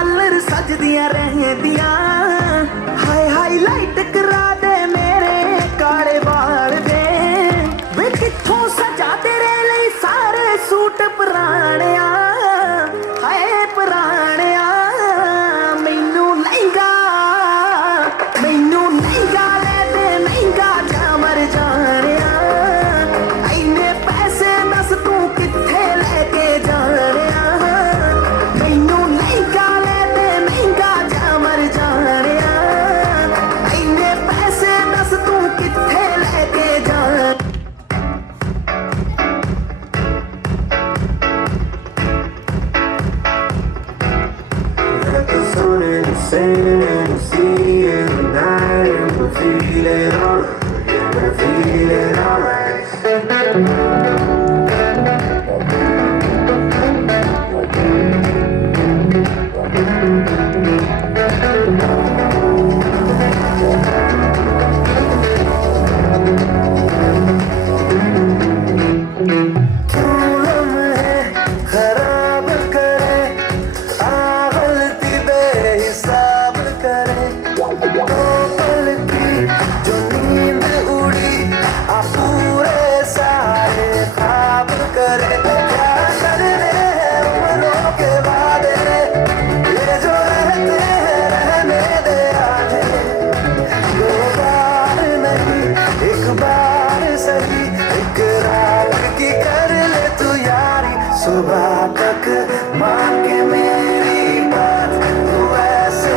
झालर सजदियां रहदियां हाय हाईलाइट करा दे मेरे काले बाल दे वे कित्थों सजा तेरे लिए सारे सूट पुराणिया हाय पुराणिया मैनू लहंगा ले दे महंगा जा मर जानिया इन्ने पैसे दस तू कित्थे लेके जानिया मैनू लहंगा ले दे महंगा जा मर जानिया इन्ने पैसे दस तू कित्थे लेके जानिया Singing and seeing the night and we're feeling alright, yeah, we're feeling alright. सुबह तक मान के मेरी बात तू ऐसे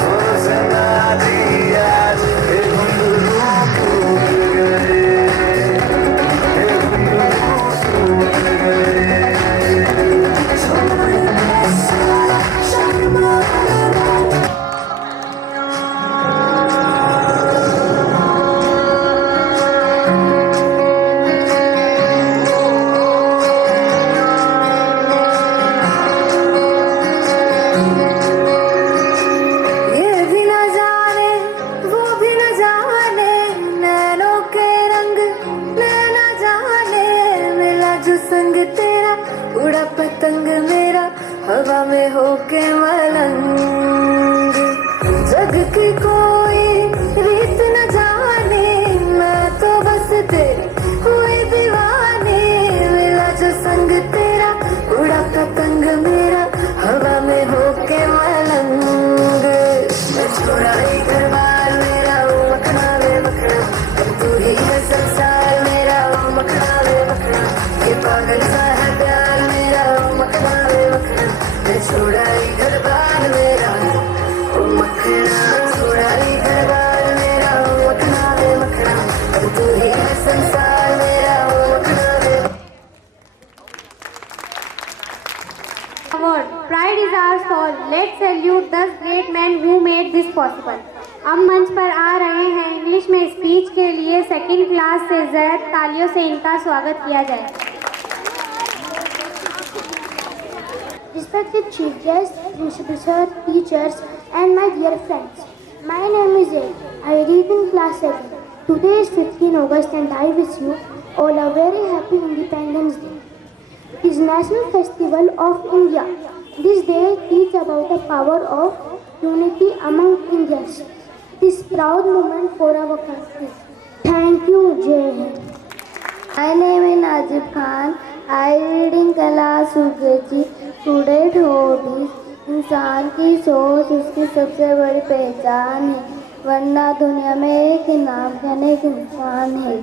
सोचना जी आज घुंघरू टूट गए पतंग मेरा हवा में होके मलंग जग की कोई रीत न जाने मैं तो बस तेरी हुई दीवानी मिला जो संग तेरा उड़ा पतंग मेरा हवा में होके मलंग मैं छोड़ा ही घर बार मेरा वो मखना वे मखना तू ही है संसार मेरा वो मखना वे मखना ये पागल सा है प्यार मेरा मखना वे मखना मैं छोड़ा ही घर बार मेरा ओ मखना छोड़ा ही घर बार मेरा ओ मखना वे मखना तू ही है संसार मेरा ओ मखना वे Award. Pride is our soul. Let's salute the great men who made this possible. अब मंच पर आ रहे हैं इंग्लिश में स्पीच के लिए सेकंड क्लास से जैद तालियों से इनका स्वागत किया जाए. Respected chief guests, principal sir, teachers, and my dear friends. My name is Zaid. I read in class 7. Today is 15 August and I wish you all a very happy Independence Day. It is National Festival of India. This day teaches about the power of unity among Indians. It is proud moment for our country. Thank you, Jai Hind. My name is Najib Khan. I read in class UKG. Student hobbies इंसान की सोच उसकी सबसे बड़ी पहचान है वरना दुनिया में एक नाम का अनेक इंसान है.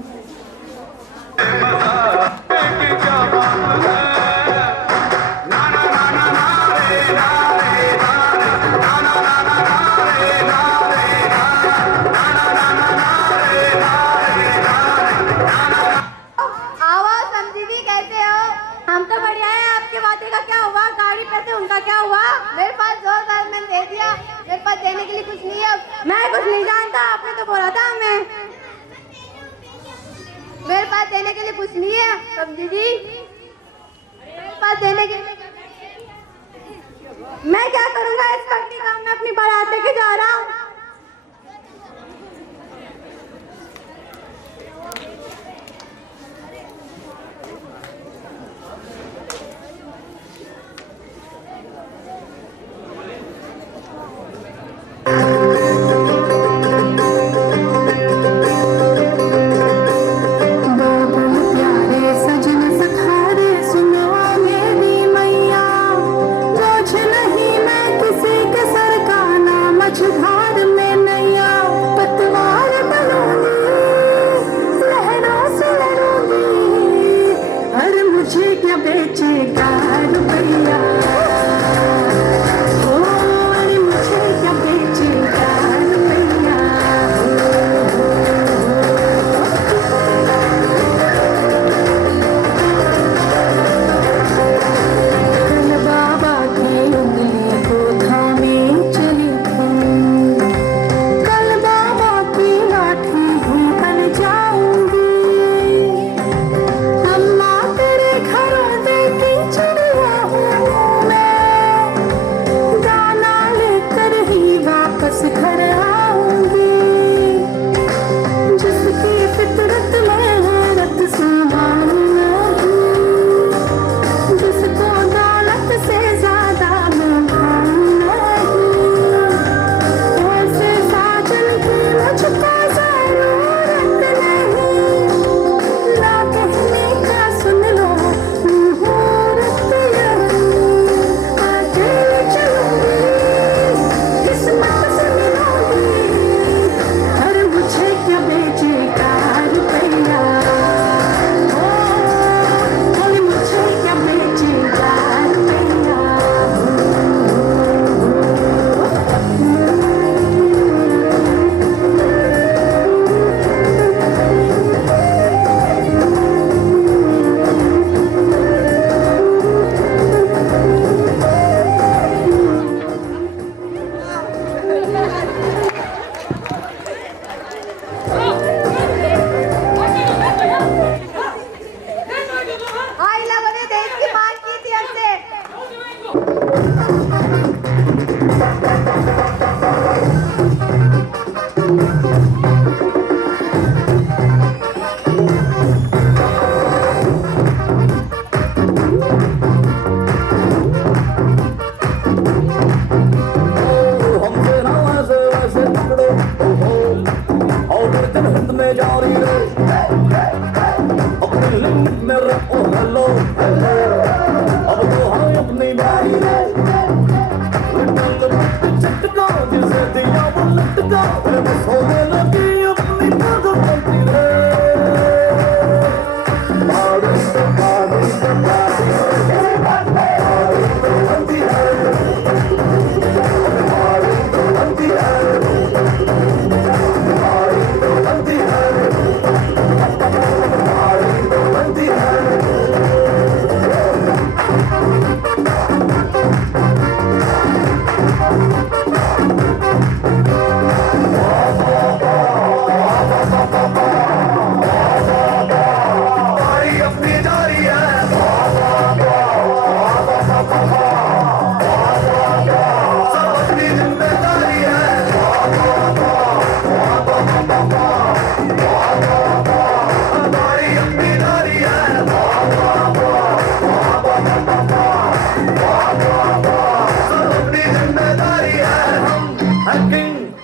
हम तो बढ़िया है. आपके वादे का क्या हुआ? गाड़ी पैसे उनका क्या हुआ? मेरे पास 2000 मैंने दे दिया. मेरे पास देने के लिए कुछ नहीं है. मैं कुछ नहीं जानता. आपने तो बोला था हमें. मेरे पास देने के लिए कुछ नहीं है समझी जी. मेरे पास देने के लिए मैं क्या करूँगा इस वक्त की काम में अपनी बारात लेके जा रहा हूँ.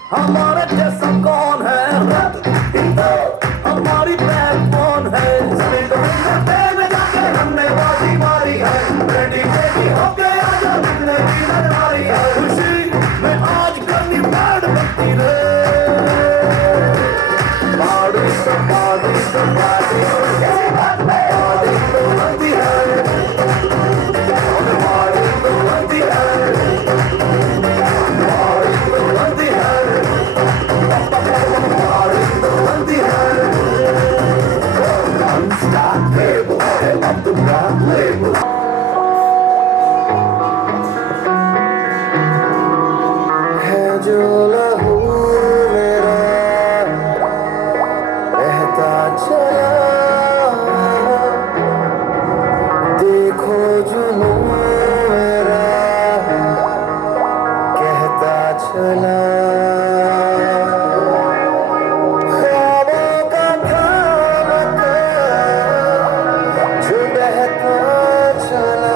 हमारा जैसा कौन है, हमारी बैक कौन है, में जाके हमने बाजी मारी है, रेडी रेडी होके आजा मिलने की लड़ाई है, खुशी में आज करनी बैड बनती रे, बाड़ी तो बाड़ी तो बाड़ी बाड़ी तो बनती है, बाड़ी तो बनती है, बाड़ी तो बनती है, बाड़ी तो बनती है, unstoppable, up the rock label. है जो लहू मेरा बहता चला, देखो जुनून मेरा कहता चला, ख्वाबों का थाम जो बहता चला,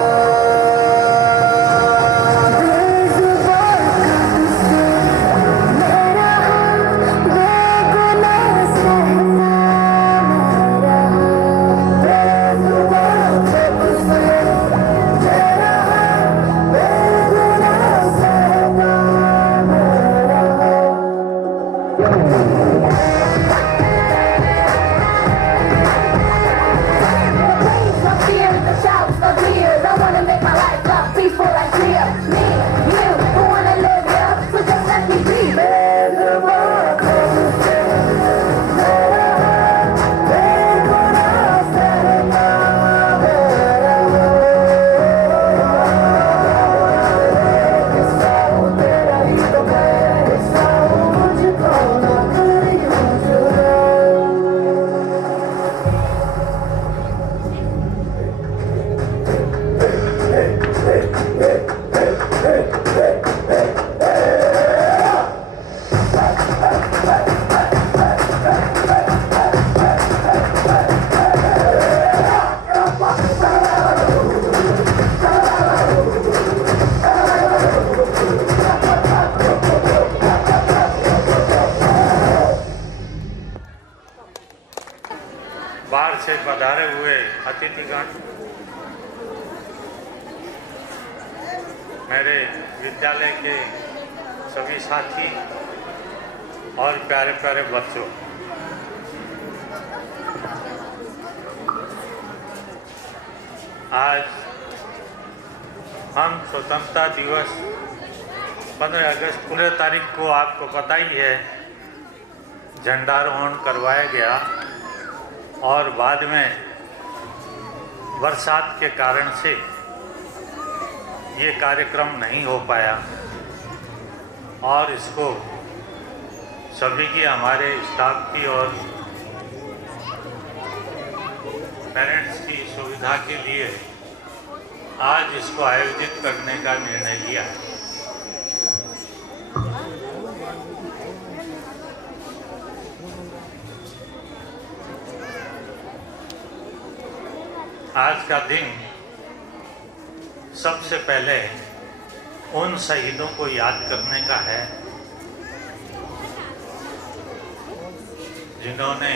बाहर से पधारे हुए अतिथिगण, मेरे विद्यालय के सभी साथी और प्यारे प्यारे बच्चों, आज हम स्वतंत्रता दिवस 15 अगस्त 15 तारीख को आपको पता ही है झंडारोहण करवाया गया और बाद में बरसात के कारण से ये कार्यक्रम नहीं हो पाया और इसको सभी की, हमारे स्टाफ की और पेरेंट्स की सुविधा के लिए आज इसको आयोजित करने का निर्णय लिया है। आज का दिन सबसे पहले उन शहीदों को याद करने का है जिन्होंने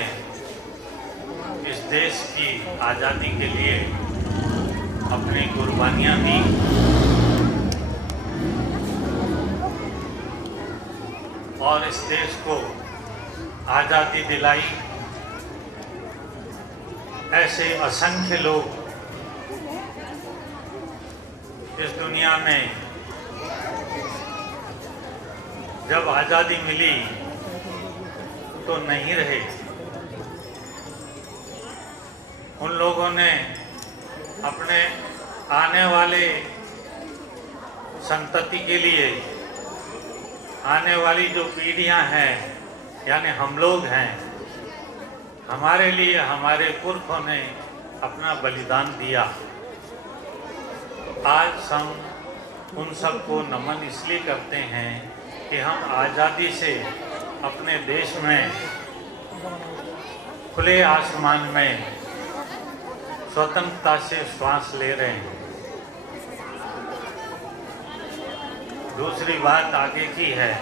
इस देश की आज़ादी के लिए अपनी कुर्बानियां दी और इस देश को आज़ादी दिलाई। ऐसे असंख्य लोग इस दुनिया में जब आज़ादी मिली तो नहीं रहे। उन लोगों ने अपने आने वाले संतति के लिए, आने वाली जो पीढ़ियां हैं यानी हम लोग हैं, हमारे लिए हमारे पुरखों ने अपना बलिदान दिया। आज हम उन सबको नमन इसलिए करते हैं कि हम आज़ादी से अपने देश में खुले आसमान में स्वतंत्रता से श्वास ले रहे हैं। दूसरी बात आगे की है,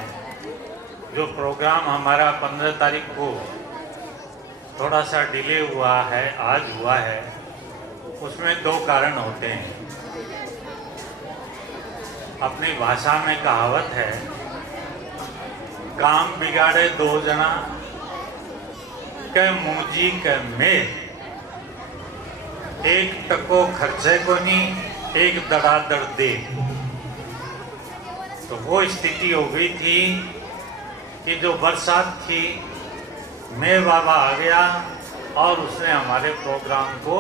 जो प्रोग्राम हमारा 15 तारीख को थोड़ा सा डिले हुआ है, आज हुआ है, उसमें 2 कारण होते हैं। अपनी भाषा में कहावत है, काम बिगाड़े 2 जना के मुंजी के में, एक टको खर्चे को नहीं, एक दड़ादड़ दे। तो वो स्थिति हो गई थी कि जो बरसात थी, मैं बाबा आ गया और उसने हमारे प्रोग्राम को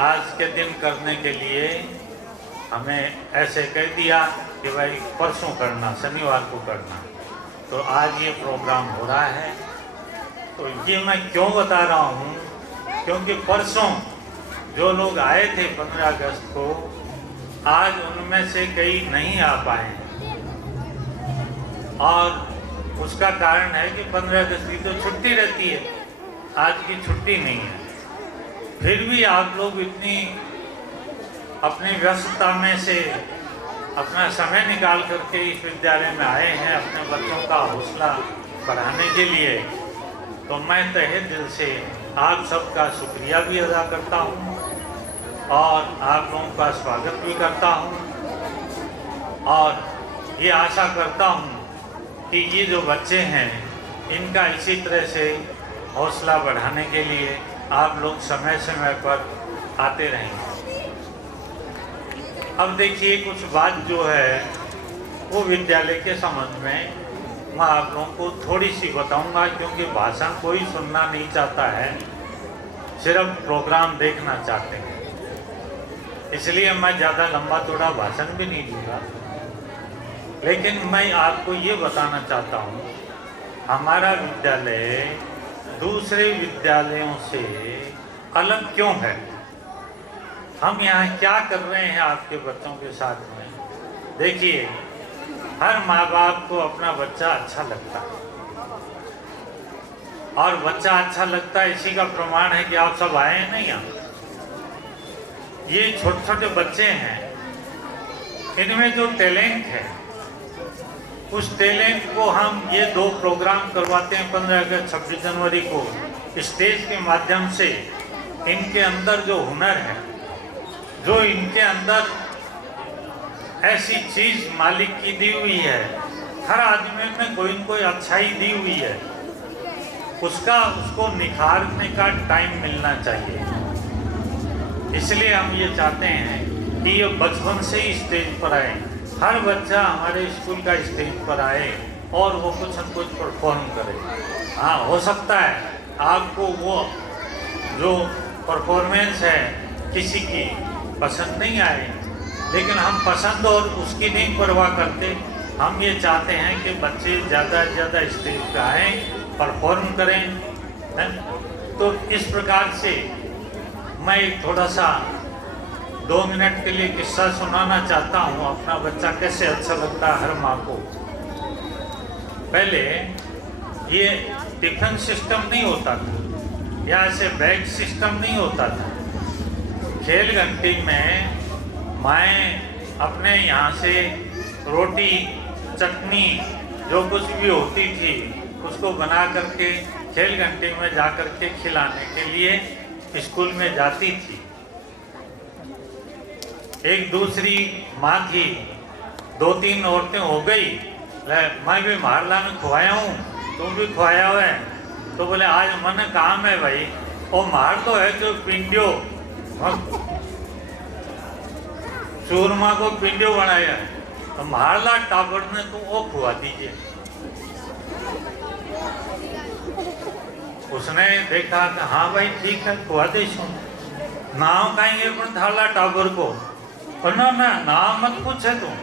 आज के दिन करने के लिए हमें ऐसे कह दिया कि भाई परसों करना, शनिवार को करना। तो आज ये प्रोग्राम हो रहा है। तो ये मैं क्यों बता रहा हूँ, क्योंकि परसों जो लोग आए थे 15 अगस्त को, आज उनमें से कई नहीं आ पाए और उसका कारण है कि 15 अगस्त की तो छुट्टी रहती है, आज की छुट्टी नहीं है। फिर भी आप लोग इतनी अपनी व्यस्तता में से अपना समय निकाल करके इस विद्यालय में आए हैं अपने बच्चों का हौसला बढ़ाने के लिए। तो मैं तहे दिल से आप सबका शुक्रिया भी अदा करता हूँ और आप लोगों का स्वागत भी करता हूँ और ये आशा करता हूँ कि ये जो बच्चे हैं इनका इसी तरह से हौसला बढ़ाने के लिए आप लोग समय समय पर आते रहेंगे। अब देखिए, कुछ बात जो है वो विद्यालय के संबंध में मैं आप लोगों को थोड़ी सी बताऊंगा, क्योंकि भाषण कोई सुनना नहीं चाहता है, सिर्फ प्रोग्राम देखना चाहते हैं। इसलिए मैं ज़्यादा लंबा चौड़ा भाषण भी नहीं दूंगा, लेकिन मैं आपको ये बताना चाहता हूँ हमारा विद्यालय दूसरे विद्यालयों से अलग क्यों है, हम यहाँ क्या कर रहे हैं आपके बच्चों के साथ में। देखिए, हर माँ बाप को अपना बच्चा अच्छा लगता है और बच्चा अच्छा लगता है, इसी का प्रमाण है कि आप सब आए हैं नहीं यहाँ। ये छोटे छोटे बच्चे हैं, इनमें जो टैलेंट है उस टैलेंट को हम ये 2 प्रोग्राम करवाते हैं 15 अगस्त 26 जनवरी को स्टेज के माध्यम से। इनके अंदर जो हुनर है, जो इनके अंदर ऐसी चीज़ मालिक की दी हुई है, हर आदमी में कोई न कोई अच्छाई दी हुई है, उसको निखारने का टाइम मिलना चाहिए। इसलिए हम ये चाहते हैं कि ये बचपन से ही स्टेज पर आए, हर बच्चा हमारे स्कूल का स्टेज पर आए और वो कुछ न कुछ परफॉर्म करे। हाँ, हो सकता है आपको वो जो परफॉर्मेंस है किसी की पसंद नहीं आए, लेकिन हम पसंद और उसकी नहीं परवाह करते। हम ये चाहते हैं कि बच्चे ज़्यादा से ज़्यादा स्टेज पर आएँ, परफॉर्म करें। तो इस प्रकार से मैं थोड़ा सा 2 मिनट के लिए किस्सा सुनाना चाहता हूँ। अपना बच्चा कैसे अच्छा लगता है हर माँ को। पहले ये टिफिन सिस्टम नहीं होता था, या ऐसे बैग सिस्टम नहीं होता था। खेल घंटी में माएँ अपने यहाँ से रोटी चटनी जो कुछ भी होती थी उसको बना करके खेल घंटे में जा करके खिलाने के लिए स्कूल में जाती थी। एक दूसरी माँ थी, 2-3 औरतें हो गई, मैं भी मारला में खुआया हूँ, तुम भी खुआया हुआ है। तो बोले आज मन काम है भाई, और मार तो है जो पिंडियो चूरमा को पिंडियो बनाया है, तो मारला टाबर ने तो वो खुआ दीजिए। उसने देखा कि हाँ भाई ठीक है खुआ दे। नाम कहेंगे पण थाला टाबर को, ना ना नाम मत पूछे तुम,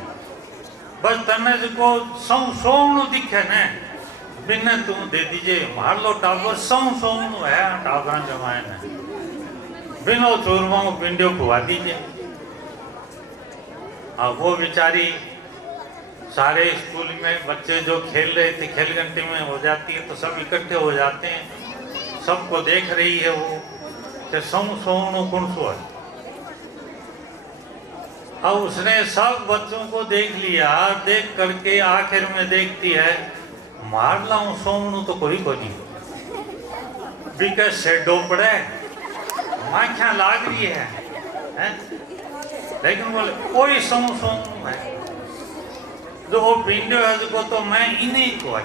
बस तने को सोनू दिखे ने बिना तुम दे दीजिए। मार लो टाबर सोनू है टाबरा जमाए ने, बिना चूरमा को पिंडियो खुआ दीजिए। अब वो बेचारी सारे स्कूल में बच्चे जो खेल रहे थे, खेल घंटे में हो जाती है तो सब इकट्ठे हो जाते हैं, सबको देख रही है वो कि सोनू कौन सो है। अब उसने सब बच्चों को देख लिया, देख करके आखिर में देखती है मार लाऊं सोनू तो कोई को नहीं, बिके शेडो पड़े माखियां लाग रही है? लेकिन बोले कोई सोनू है जो वो पिंडो है जो तो मैं इन्हीं को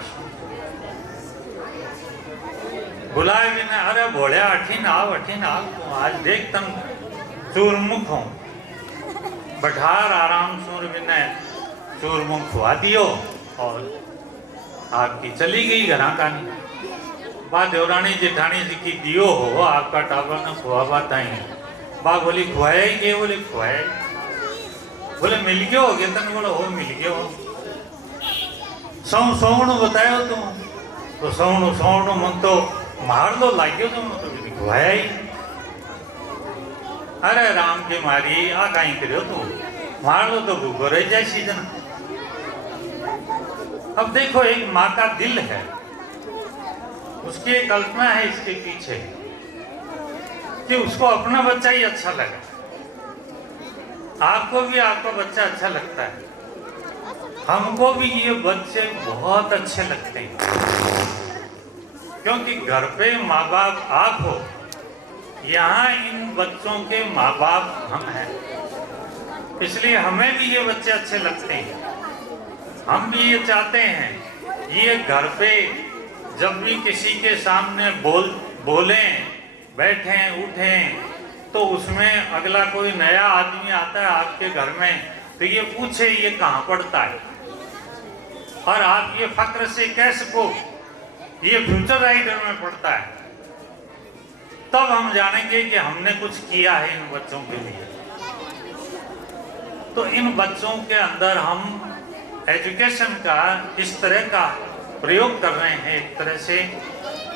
बुलाए भी ना, अरे बोले अठीन आओ तू आज देख तन चूरमुख हूँ। बठार आराम सुर बिना चूरमुख खुआ दियो और आपकी चली गई घरा का नहीं। बा देवरानी जेठानी जी की दियो हो आपका टाबर ने खुआ बताई। बा बोली खुआया ही गए, बोले खुआया। बोले मिल गया हो गया तन, बोले हो मिल गया हो। सोनू बतायो तुम तो सोनू मन तो मार लो लाग्यो तुम तो खुआया ही। अरे राम की मारी आ कहीं करो तुम, मार लो तो भूखो रह जाए सीजन। अब देखो एक माँ का दिल है, उसकी एक कल्पना है इसके पीछे कि उसको अपना बच्चा ही अच्छा लगे। आपको भी आपका बच्चा अच्छा लगता है, हमको भी ये बच्चे बहुत अच्छे लगते हैं, क्योंकि घर पे माँ बाप आप हो, यहाँ इन बच्चों के माँ बाप हम हैं, इसलिए हमें भी ये बच्चे अच्छे लगते हैं। हम भी ये चाहते हैं ये घर पे जब भी किसी के सामने बोलें, बैठें, उठें, तो उसमें अगला कोई नया आदमी आता है आपके घर में तो ये पूछे ये कहाँ पढ़ता है, और आप ये फक्र से कह सको ये फ्यूचर राइडर में पढ़ता है, तब हम जानेंगे कि हमने कुछ किया है इन बच्चों के लिए। तो इन बच्चों के अंदर हम एजुकेशन का इस तरह का प्रयोग कर रहे हैं एक तरह से,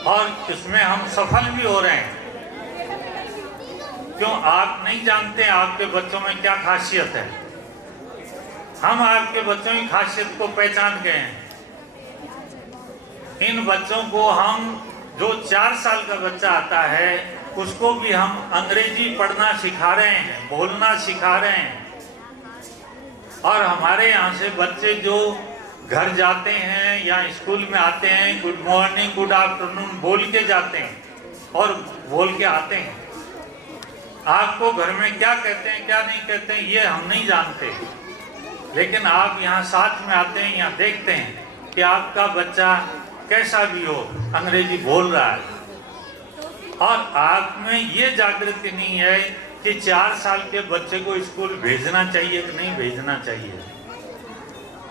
और इसमें हम सफल भी हो रहे हैं। क्यों आप नहीं जानते आपके बच्चों में क्या खासियत है, हम आपके बच्चों की खासियत को पहचान गए हैं। इन बच्चों को हम जो 4 साल का बच्चा आता है उसको भी हम अंग्रेजी पढ़ना सिखा रहे हैं, बोलना सिखा रहे हैं। और हमारे यहाँ से बच्चे जो घर जाते हैं या स्कूल में आते हैं, गुड मॉर्निंग गुड आफ्टरनून बोल के जाते हैं और बोल के आते हैं। आपको घर में क्या कहते हैं क्या नहीं कहते हैं ये हम नहीं जानते, लेकिन आप यहाँ साथ में आते हैं, यहाँ देखते हैं कि आपका बच्चा कैसा भी हो अंग्रेजी बोल रहा है। और आप में ये जागृति नहीं है कि 4 साल के बच्चे को स्कूल भेजना चाहिए कि नहीं भेजना चाहिए।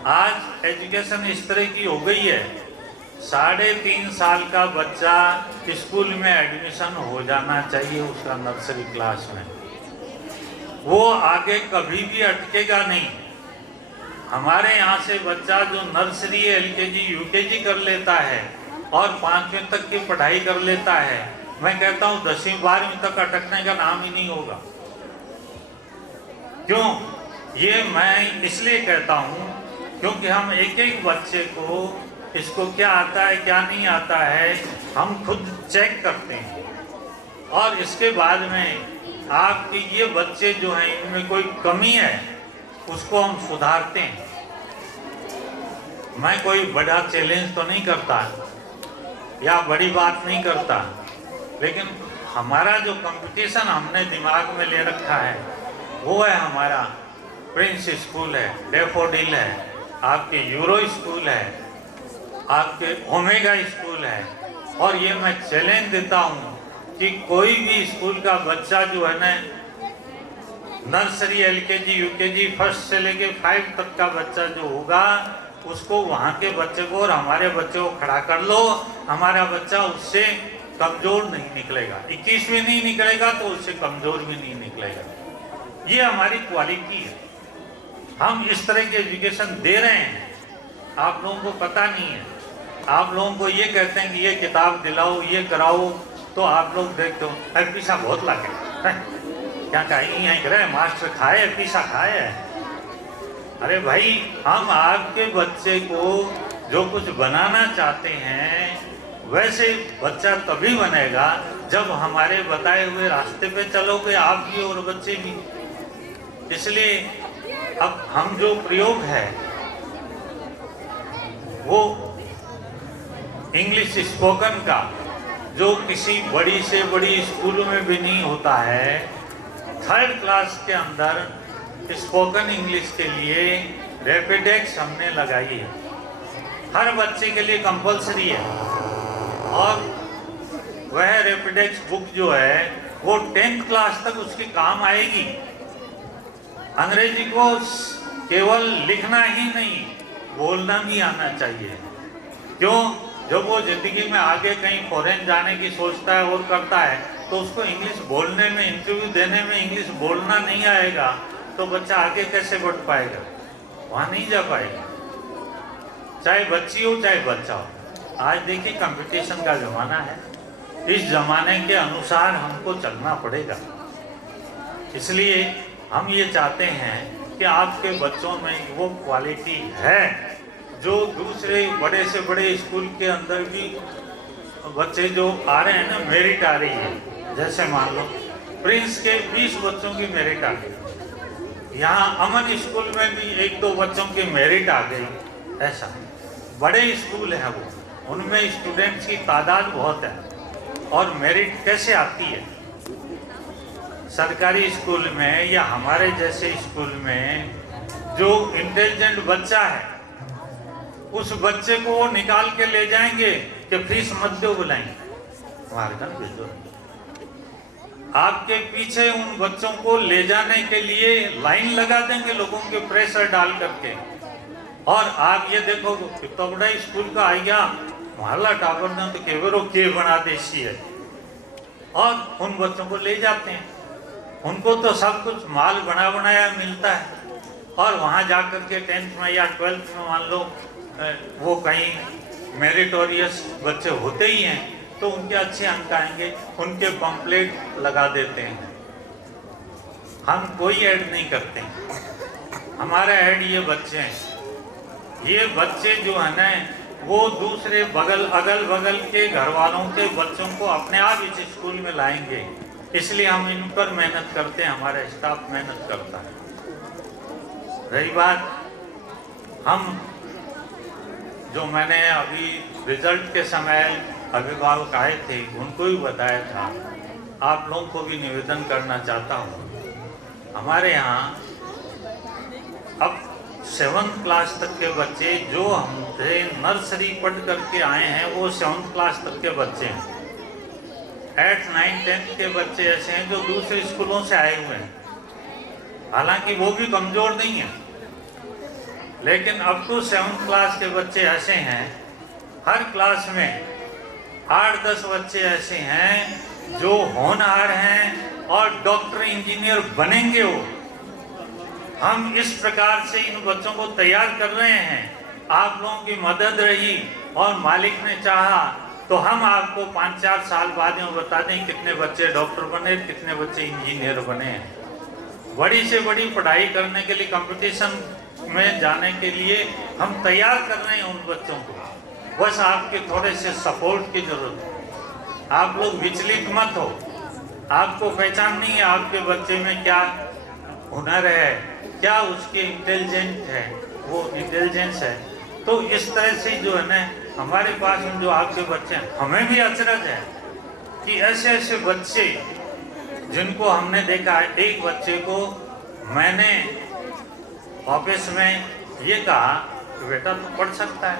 आज एजुकेशन इस तरह की हो गई है, 3.5 साल का बच्चा स्कूल में एडमिशन हो जाना चाहिए उसका नर्सरी क्लास में, वो आगे कभी भी अटकेगा नहीं। हमारे यहाँ से बच्चा जो नर्सरी LKG UKG कर लेता है और 5वीं तक की पढ़ाई कर लेता है, मैं कहता हूँ 10वीं 12वीं तक अटकने का नाम ही नहीं होगा। क्यों? ये मैं इसलिए कहता हूँ क्योंकि हम एक एक बच्चे को इसको क्या आता है क्या नहीं आता है हम खुद चेक करते हैं, और इसके बाद में आपके ये बच्चे जो हैं इनमें कोई कमी है उसको हम सुधारते हैं। मैं कोई बड़ा चैलेंज तो नहीं करता या बड़ी बात नहीं करता, लेकिन हमारा जो कंपटीशन हमने दिमाग में ले रखा है वो है हमारा प्रिंस स्कूल है, डैफोडिल है, आपके यूरो स्कूल है, आपके ओमेगा स्कूल है। और ये मैं चैलेंज देता हूँ कि कोई भी स्कूल का बच्चा जो है ना, नर्सरी, एलकेजी, यूकेजी, फर्स्ट से लेके 5 तक का बच्चा जो होगा उसको वहाँ के बच्चे को और हमारे बच्चे को खड़ा कर लो, हमारा बच्चा उससे कमज़ोर नहीं निकलेगा। 21 में नहीं निकलेगा तो उससे कमज़ोर भी नहीं निकलेगा। ये हमारी क्वालिटी है। हम इस तरह की एजुकेशन दे रहे हैं, आप लोगों को पता नहीं है। आप लोगों को ये कहते हैं कि ये किताब दिलाओ, ये कराओ, तो आप लोग देखते हो अरे पीसा बहुत लागे क्या कहीं यहीं करे मास्टर खाए पीसा खाए। अरे भाई, हम आपके बच्चे को जो कुछ बनाना चाहते हैं वैसे बच्चा तभी बनेगा जब हमारे बताए हुए रास्ते पे चलोगे आप भी और बच्चे भी। इसलिए अब हम जो प्रयोग है वो इंग्लिश स्पोकन का, जो किसी बड़ी से बड़ी स्कूलों में भी नहीं होता है, 3rd क्लास के अंदर स्पोकन इंग्लिश के लिए रैपिडेक्स हमने लगाई है। हर बच्चे के लिए कंपलसरी है, और वह रैपिडेक्स बुक जो है वो 10th क्लास तक उसके काम आएगी। अंग्रेजी को केवल लिखना ही नहीं, बोलना भी आना चाहिए। क्यों? जब वो जिंदगी में आगे कहीं फॉरेन जाने की सोचता है और करता है तो उसको इंग्लिश बोलने में, इंटरव्यू देने में इंग्लिश बोलना नहीं आएगा तो बच्चा आगे कैसे बढ़ पाएगा? वहाँ नहीं जा पाएगा, चाहे बच्ची हो चाहे बच्चा हो। आज देखिए कंपटीशन का ज़माना है, इस ज़माने के अनुसार हमको चलना पड़ेगा। इसलिए हम ये चाहते हैं कि आपके बच्चों में वो क्वालिटी है जो दूसरे बड़े से बड़े स्कूल के अंदर भी बच्चे जो आ रहे हैं ना, मेरिट आ रही है। जैसे मान लो प्रिंस के 20 बच्चों की मेरिट आ गई, यहाँ अमन स्कूल में भी 1-2 बच्चों की मेरिट आ गई। ऐसा बड़े स्कूल हैं वो, उनमें स्टूडेंट्स की तादाद बहुत है। और मेरिट कैसे आती है? सरकारी स्कूल में या हमारे जैसे स्कूल में जो इंटेलिजेंट बच्चा है उस बच्चे को वो निकाल के ले जाएंगे कि फीस मत दो, बुलाएंगे मार्गन भेज दो। आपके पीछे उन बच्चों को ले जाने के लिए लाइन लगा देंगे लोगों के प्रेशर डाल करके। और आप ये देखो कितना बड़ा स्कूल का आ गया मोहल्ला टावर ने तो केवरो के बना देसी है, और उन बच्चों को ले जाते हैं। उनको तो सब कुछ माल बना बनाया मिलता है, और वहाँ जा कर के 10th में या 12th में मान लो वो कहीं मेरिटोरियस बच्चे होते ही हैं तो उनके अच्छे अंक आएंगे, उनके पम्पलेट लगा देते हैं। हम कोई ऐड नहीं करते, हमारा ऐड ये बच्चे हैं। ये बच्चे जो है ना वो दूसरे अगल बगल के घर वालों के बच्चों को अपने आप इस स्कूल में लाएंगे। इसलिए हम इन पर मेहनत करते हैं, हमारा स्टाफ मेहनत करता है। रही बात हम जो मैंने अभी रिजल्ट के समय अभिभावक आए थे उनको भी बताया था, आप लोगों को भी निवेदन करना चाहता हूँ। हमारे यहाँ अब 7th क्लास तक के बच्चे जो हमसे नर्सरी पढ़ करके आए हैं वो 7th क्लास तक के बच्चे हैं। 8th, 9th, 10th के बच्चे ऐसे हैं जो दूसरे स्कूलों से आए हुए हैं, हालांकि वो भी कमज़ोर नहीं है, लेकिन अब तो 7th क्लास के बच्चे ऐसे हैं, हर क्लास में 8-10 बच्चे ऐसे हैं जो होनहार हैं और डॉक्टर इंजीनियर बनेंगे। वो हम इस प्रकार से इन बच्चों को तैयार कर रहे हैं। आप लोगों की मदद रही और मालिक ने चाहा तो हम आपको 5-4 साल बाद में बता दें कितने बच्चे डॉक्टर बने, कितने बच्चे इंजीनियर बने हैं। बड़ी से बड़ी पढ़ाई करने के लिए, कंपटीशन में जाने के लिए हम तैयार कर रहे हैं उन बच्चों को। बस आपके थोड़े से सपोर्ट की जरूरत है। आप लोग विचलित मत हो। आपको पहचान नहीं है आपके बच्चे में क्या हुनर है, क्या उसके इंटेलिजेंट है, वो इंटेलिजेंस है। तो इस तरह से जो है ना, हमारे पास जो आपके बच्चे हैं, हमें भी अचरज है कि ऐसे ऐसे बच्चे जिनको हमने देखा है। एक बच्चे को मैंने ऑफिस में ये कहा कि बेटा तू पढ़ सकता है,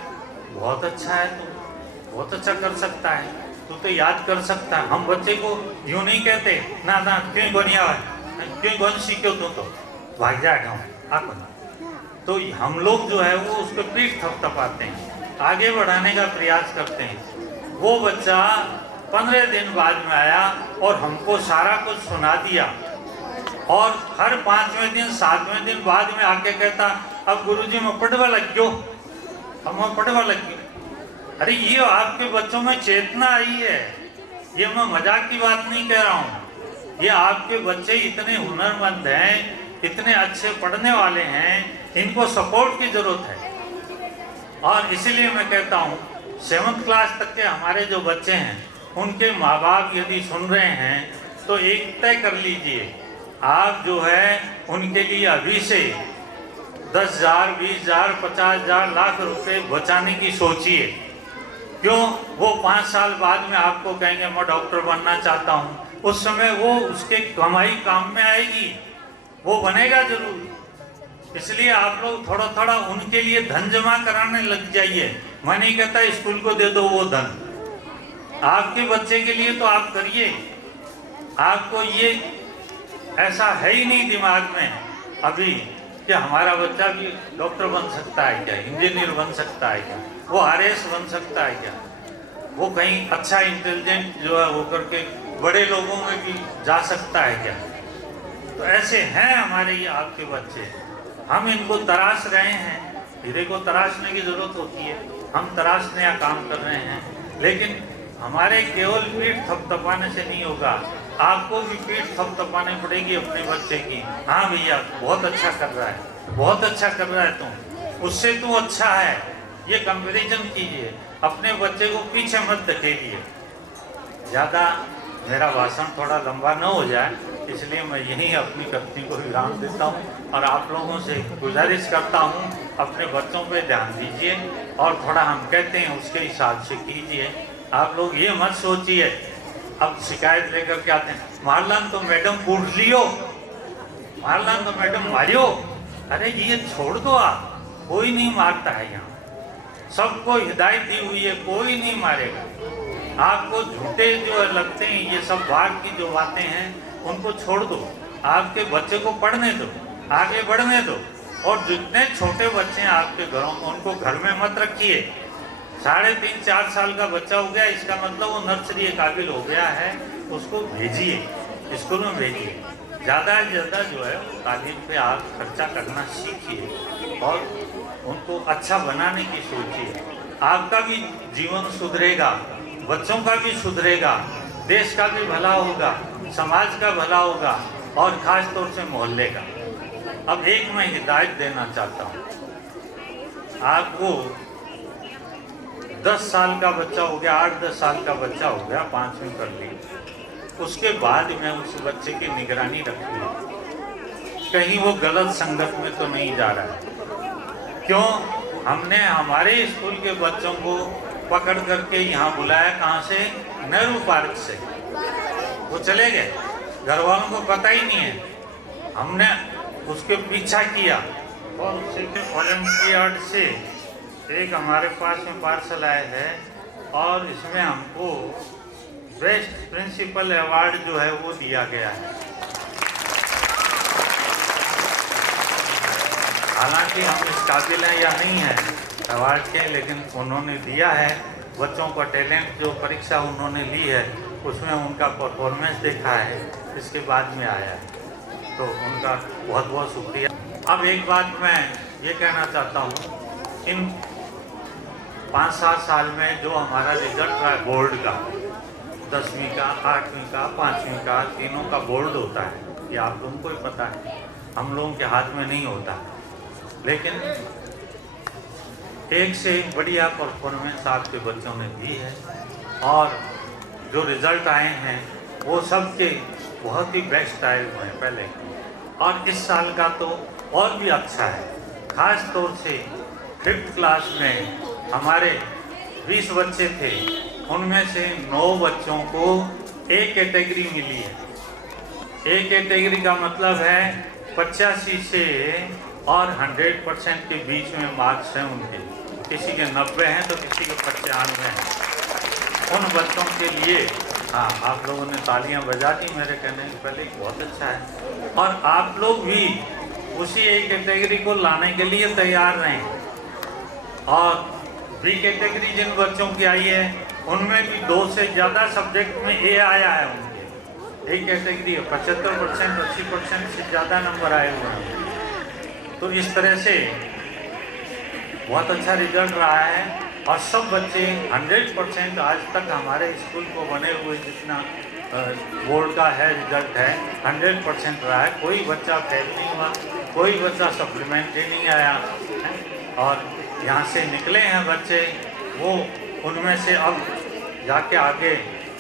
बहुत अच्छा है, तू बहुत अच्छा कर सकता है, तू तो याद कर सकता है। हम बच्चे को यूँ नहीं कहते ना ना क्यों गोनिया क्यों गोन सीखो तो भाग जाएगा आपको ना। तो हम लोग जो है वो उसको पीठ थपथपाते हैं, आगे बढ़ाने का प्रयास करते हैं। वो बच्चा 15 दिन बाद में आया और हमको सारा कुछ सुना दिया, और हर 5वें दिन 7वें दिन बाद में आके कहता अब गुरुजी मैं पढ़वा लग गयो, अब मैं पढ़वा लग गयो। अरे ये आपके बच्चों में चेतना आई है, ये मैं मजाक की बात नहीं कह रहा हूँ। ये आपके बच्चे इतने हुनरमंद हैं, इतने अच्छे पढ़ने वाले हैं, इनको सपोर्ट की जरूरत है। और इसीलिए मैं कहता हूँ 7th क्लास तक के हमारे जो बच्चे हैं, उनके माँ बाप यदि सुन रहे हैं तो एक तय कर लीजिए, आप जो है उनके लिए अभी से 10,000, 20,000, 50,000, लाख रुपए बचाने की सोचिए। क्यों? वो 5 साल बाद में आपको कहेंगे मैं डॉक्टर बनना चाहता हूँ, उस समय वो उसके कमाई काम में आएगी, वो बनेगा जरूर। इसलिए आप लोग थोड़ा थोड़ा उनके लिए धन जमा कराने लग जाइए। मैं नहीं कहता स्कूल को दे दो वो धन, आपके बच्चे के लिए तो आप करिए। आपको ये ऐसा है ही नहीं दिमाग में अभी कि हमारा बच्चा भी डॉक्टर बन सकता है क्या, इंजीनियर बन सकता है क्या, वो RS बन सकता है क्या, वो कहीं अच्छा इंटेलिजेंट जो है वो करके बड़े लोगों में भी जा सकता है क्या। तो ऐसे हैं हमारे ये आपके बच्चे, हम इनको तराश रहे हैं। हीरे को तराशने की जरूरत होती है, हम तराशने का काम कर रहे हैं, लेकिन हमारे केवल पीठ थपथपाने से नहीं होगा, आपको भी पीठ थपथपानी पड़ेगी अपने बच्चे की। हाँ भैया बहुत अच्छा कर रहा है, बहुत अच्छा कर रहा है तुम, उससे तू अच्छा है, ये कंपैरिजन कीजिए। अपने बच्चे को पीछे मत धकेलिए। ज़्यादा मेरा भाषण थोड़ा लंबा न हो जाए, इसलिए मैं यहीं अपनी कथनी को विराम देता हूँ और आप लोगों से गुजारिश करता हूँ अपने बच्चों पे ध्यान दीजिए और थोड़ा हम कहते हैं उसके हिसाब से कीजिए। आप लोग ये मत सोचिए अब शिकायत लेकर के आते हैं, मारलान तो मैडम पूछ लियो, मारलान तो मैडम मारियो। अरे ये छोड़ दो, आप कोई नहीं मारता है यहाँ, सबको हिदायत दी हुई है, कोई नहीं मारेगा। आपको झूठे जो लगते हैं ये सब बाहर की जो बातें हैं उनको छोड़ दो, आपके बच्चे को पढ़ने दो, आगे बढ़ने दो। और जितने छोटे बच्चे हैं आपके घरों में उनको घर में मत रखिए। 3.5-4 साल का बच्चा हो गया इसका मतलब वो नर्सरी काबिल हो गया है, उसको भेजिए, स्कूल में भेजिए। ज़्यादा से ज़्यादा जो है तालीम पे आप खर्चा करना सीखिए और उनको अच्छा बनाने की सोचिए। आपका भी जीवन सुधरेगा, बच्चों का भी सुधरेगा, देश का भी भला होगा, समाज का भला होगा और ख़ास तौर से मोहल्ले का। अब एक मैं हिदायत देना चाहता हूँ आपको। 10 साल का बच्चा हो गया, 8-10 साल का बच्चा हो गया, 5वीं कर ली, उसके बाद में उस बच्चे की निगरानी रखिए कहीं वो गलत संगत में तो नहीं जा रहा है। क्यों? हमने हमारे स्कूल के बच्चों को पकड़ करके यहाँ बुलाया, कहाँ से? नेहरू पार्क से। वो चले गए, घर वालों को पता ही नहीं है। हमने उसके पीछा किया और उससे ओलंपियाड से एक हमारे पास में पार्सल आया है और इसमें हमको बेस्ट प्रिंसिपल अवार्ड जो है वो दिया गया है। हालांकि हम इस काबिल हैं या नहीं है अवार्ड के, लेकिन उन्होंने दिया है। बच्चों का टैलेंट जो परीक्षा उन्होंने ली है उसमें उनका परफॉर्मेंस देखा है, इसके बाद में आया है, तो उनका बहुत बहुत शुक्रिया। अब एक बात मैं ये कहना चाहता हूँ, इन 5-7 साल में जो हमारा रिजल्ट रहा है बोर्ड का, 10वीं का, 8वीं का, 5वीं का, तीनों का बोर्ड होता है, ये आप लोगों को ही पता है। हम लोगों के हाथ में नहीं होता, लेकिन एक से एक बढ़िया परफॉर्मेंस आपके बच्चों ने दी है और जो रिज़ल्ट आए हैं वो सबके बहुत ही बेस्ट आए हुए हैं पहले, और इस साल का तो और भी अच्छा है। ख़ास तौर से 5th क्लास में हमारे 20 बच्चे थे, उनमें से 9 बच्चों को ए कैटेगरी मिली है। ए कैटेगरी का मतलब है 85 से और 100% के बीच में मार्क्स हैं उनके, किसी के 90 हैं तो किसी के 95 हैं। उन बच्चों के लिए हाँ, आप लोगों ने तालियां बजा दी मेरे कहने से पहले, बहुत अच्छा है। और आप लोग भी उसी ए कैटेगरी को लाने के लिए तैयार रहें। और बी कैटेगरी जिन बच्चों की आई है उनमें भी 2 से ज़्यादा सब्जेक्ट में ए आया है उनके। ए कैटेगरी 75%, 80% से ज़्यादा नंबर आए हुए हैं। तो इस तरह से बहुत अच्छा रिजल्ट रहा है और सब बच्चे 100% आज तक हमारे स्कूल को बने हुए जितना बोर्ड का है रिजल्ट है 100% रहा है। कोई बच्चा फेल नहीं हुआ, कोई बच्चा सप्लीमेंट्री नहीं आया है। और यहाँ से निकले हैं बच्चे, वो उनमें से अब जाके आगे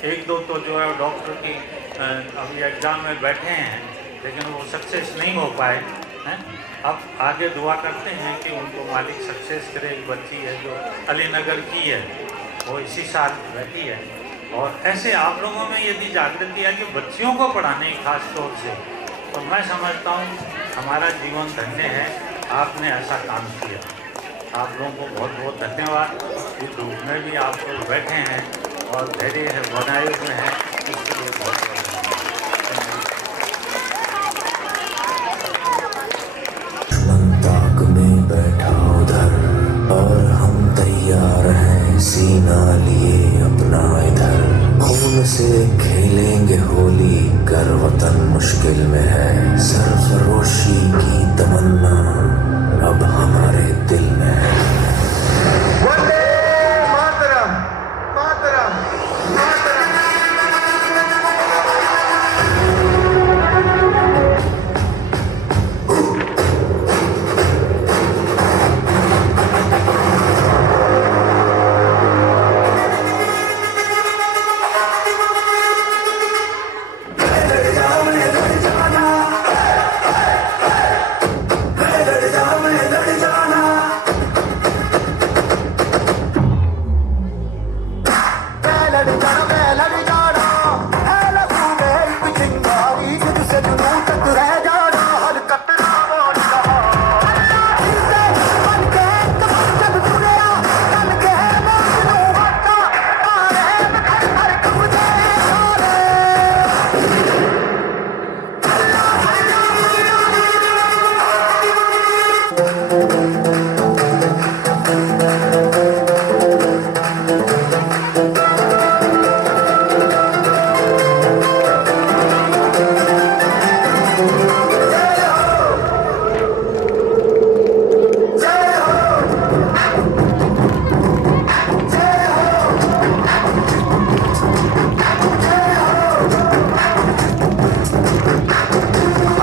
1-2 तो जो है डॉक्टर की अभी एग्ज़ाम में बैठे हैं, लेकिन वो सक्सेस नहीं हो पाए हैं। अब आगे दुआ करते हैं कि उनको मालिक सक्सेस करे। एक बच्ची है जो अलीनगर की है, वो इसी साल बैठी है। और ऐसे आप लोगों में यदि जागृति है कि बच्चियों को पढ़ाने की खास तौर से, तो मैं समझता हूँ हमारा जीवन धन्य है, आपने ऐसा काम किया। आप लोगों को बहुत बहुत धन्यवाद। इस धूप में भी आप लोग बैठे हैं और धैर्य बनाए हुए हैं, इसके लिए बहुत बहुत और हम तैयार हैं सीना लिए अपना इधर। खून से खेलेंगे होली कर वतन मुश्किल में है। सरफरोशी की तमन्ना अब हमारे दिल में है। वंदे मातरम, मातरम, मातरम।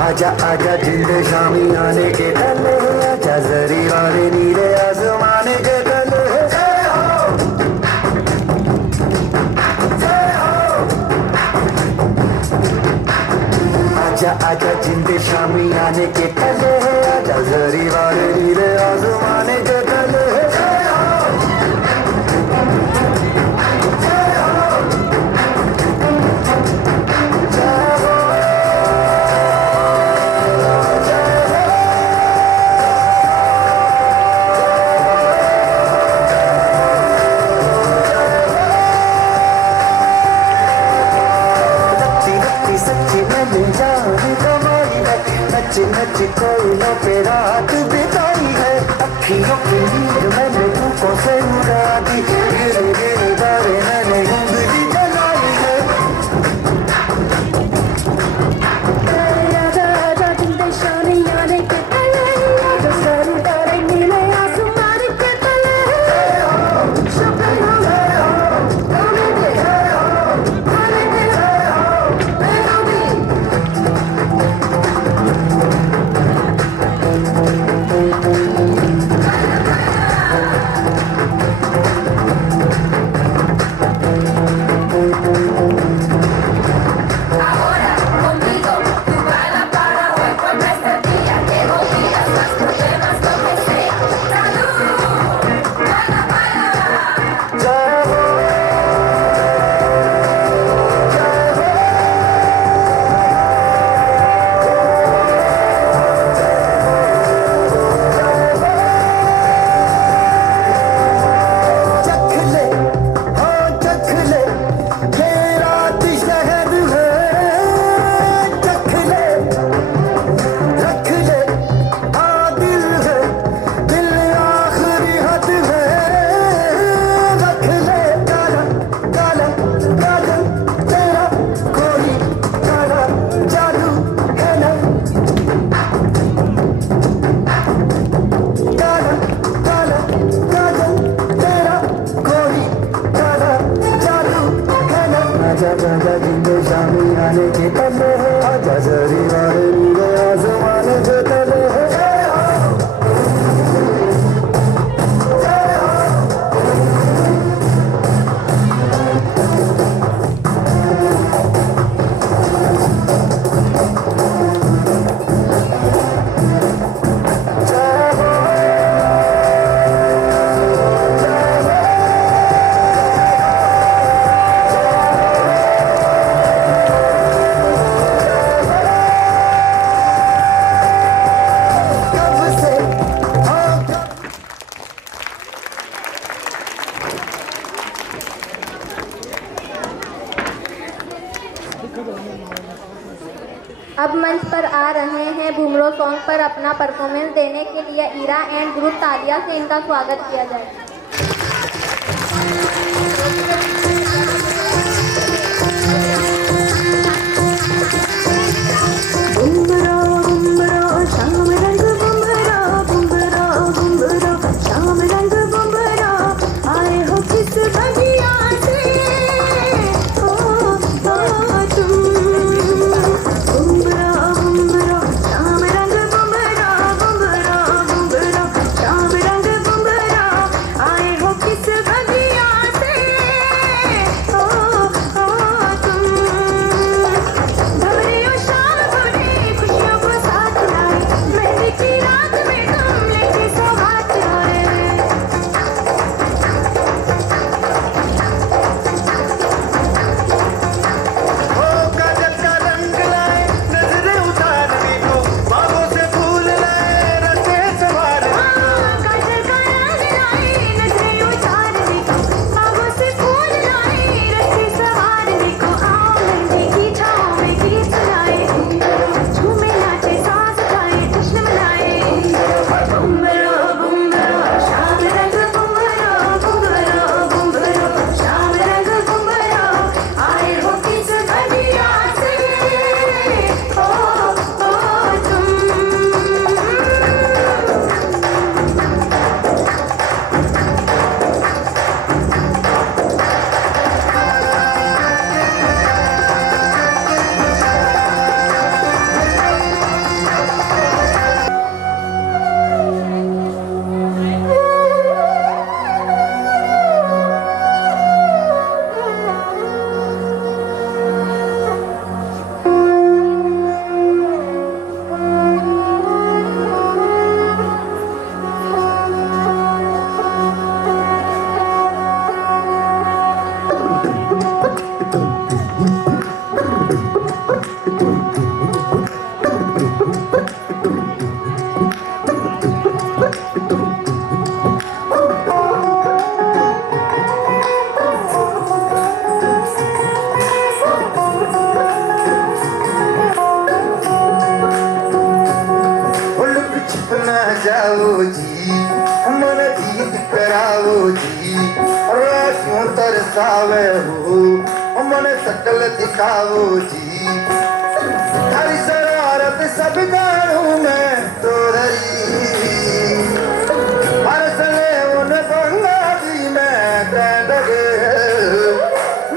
आजा आजा जिंदे शामी आने के तले, आजा जरी वाले नीले आसमाने के तले। आजा आजा जिंदे शामी आने के तले, आजा जरी वाले नीले आसमाने के तले। सच्ची मैंने जान कमाई है, नच नच कोई लो पे रात बिता। अब मंच पर आ रहे हैं बूमरो सॉन्ग पर अपना परफॉर्मेंस देने के लिए ईरा एंड ग्रुप, तालिया से इनका स्वागत किया जाए। बुमरो बुमरो शाम रंग बुमरो बुमरो बुमरो शाम रंग बुमरो आए हो किस बगिया से ओ तुम बुमरो बुमरो शाम रंग बुमरो बुमरो बुमरो शाम रंग बुमरो आए हो किस बगिया से ओ तुम भवरियो शाम भरे खुशियों को साथ लाए मैं बीती रात में तुम लेके सौगात आए ओ काजल का रंग लाए नजरें उतारने को बागों से फूल लाए रस्ते सवार काजल का रंग लाए नजरें उतारने को बागों से फूल लाए रस्ते सवारने को आओ नंदी की छाँव में गीत सुनाए झूमे नाचे सांस जाए जश्न मनाए बुमरो बुमरो शाम रंग बुमरो बुमरो बुमरो शाम रंग बुमरो आए हो किस बगिया से ओ तुम उलट छिपना जाओ जी मन जीत कराओ जी क्यों तरसावे हो मन सकल दिखाओ जी थारी शरारत सब जानू मैं तो हरसले उन बंगाली में लगे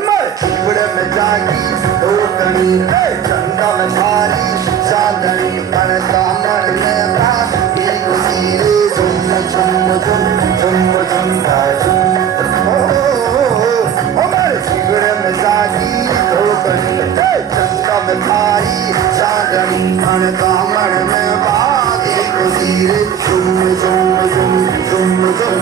मैं चिबड़ में जागी तो कनी चंदा में भारी साधनी कणका मन में का एक सीरे झुम झुम झुम झुम झुम हमारे चिबड़ में जागी तो कनी चंदा में भारी साधनी कणका मन में का एक सीरे झुम झुम झुम झुम झुम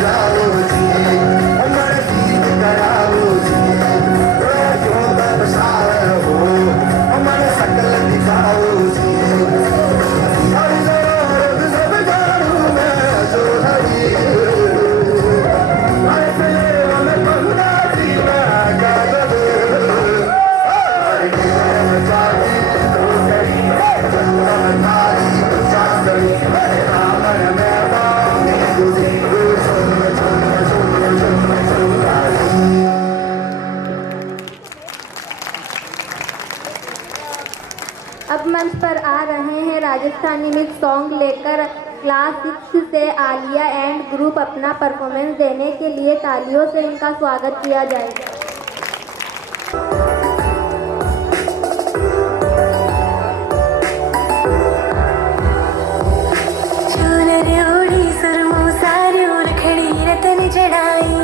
जाओ जी हमारे गीत कराओ जी क्यों तरसावे हो हमारे सकल दिखाओ जी हरी जरूरत सब जानू मैं जो हरी ऐसे मन बंगाली में कागज हमारे जीवन में जागी तो करी चंदा में थारी चांदनी मेरे रामन में बांधी गुजरी अब मंच पर आ रहे हैं राजस्थानी मिक्स सॉन्ग लेकर क्लास 6 से आलिया एंड ग्रुप, अपना परफॉर्मेंस देने के लिए तालियों से इनका स्वागत किया जाए। चढ़ाई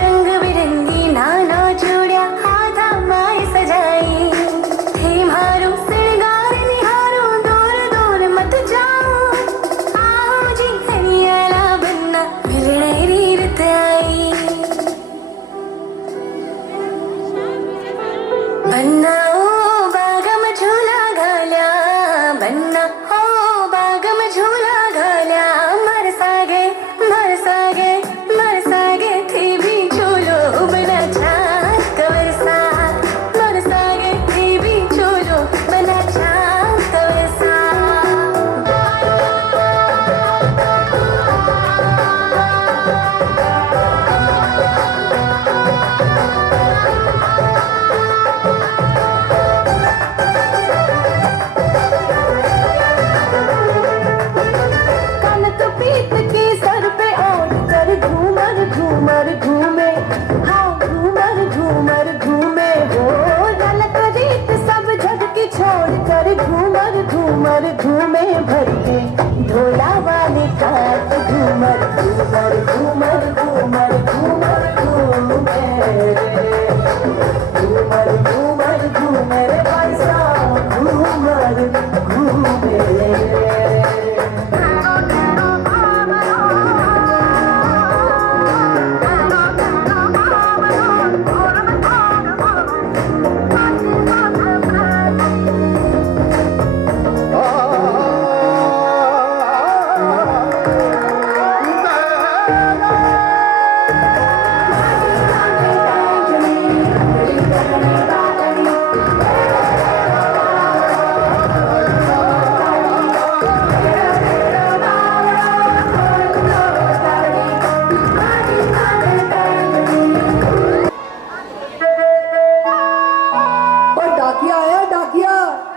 रंग बिरंगी नाना चूड़िया आधा माए सजाई हे मारू श्रृंगार निहारो दूर दूर मत जाओ आओ जी हरियाला बनना मिलने रीत आई बन्ना ओ बागम झूला घाल्या बन्ना ओ बागम झूला घूमर घूमे भर के ढोला वाले काट घूमर घूमर घूमर घूमर घूमर घूमे घूमर घूमर घूमे रे भाई साहब घूमर घूमे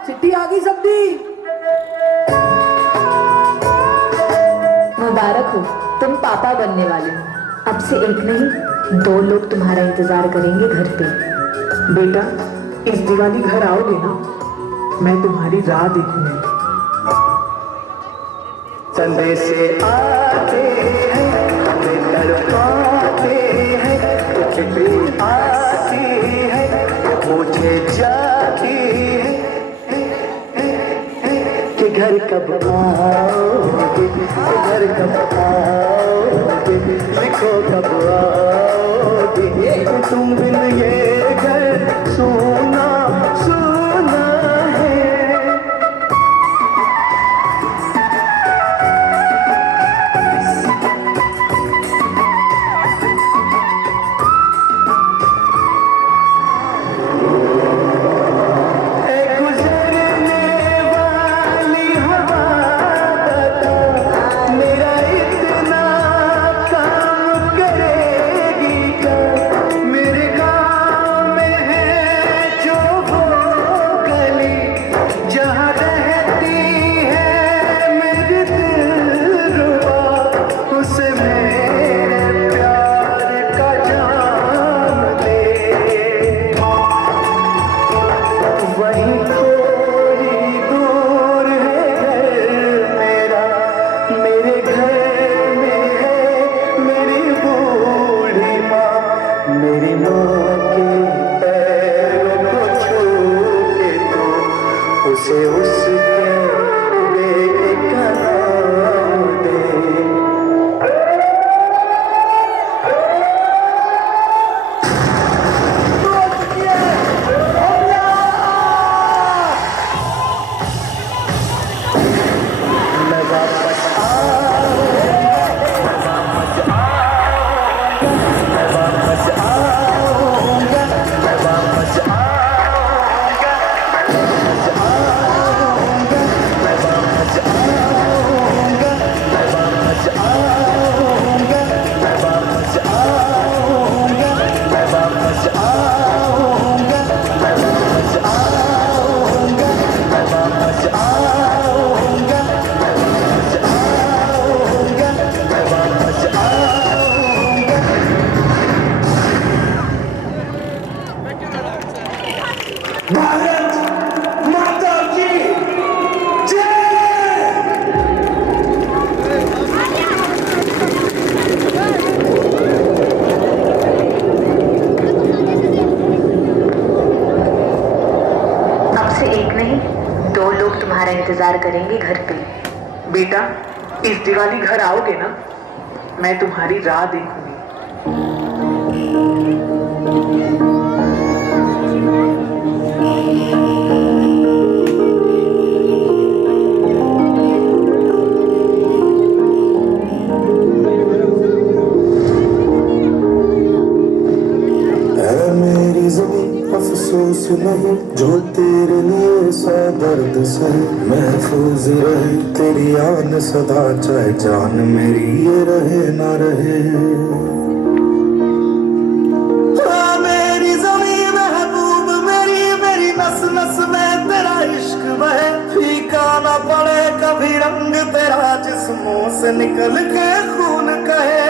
चिट्ठी आ गई सबकी। मुबारक हो, तुम पापा बनने वाले हो। अब से एक नहीं 2 लोग तुम्हारा इंतजार करेंगे घर पे। बेटा इस दिवाली घर आओगे ना, मैं तुम्हारी राह देखूंगी। चंदे से आते हैं तड़पाते हैं, चिट्ठी आती है मुझे जाती है कि घर कब आओगे, घर कब आओगे, लिखो कब आओगे, तुम बिन ये घर सोना सोना है। इंतजार करेंगे घर पे। बेटा इस दिवाली घर आओगे ना, मैं तुम्हारी राह देखूंगी। अफसोस नहीं जो तेरे लिए सा दर्द से महफूज रहे तेरी आन सदा, चाहे जान मेरी ये रहे ना रहे। मेरी ज़मीं महबूब मेरी, मेरी नस नस में तेरा इश्क बहे, फीका ना पड़े कभी रंग तेरा जिस्मों से निकल के खून कहे।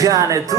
जाने तू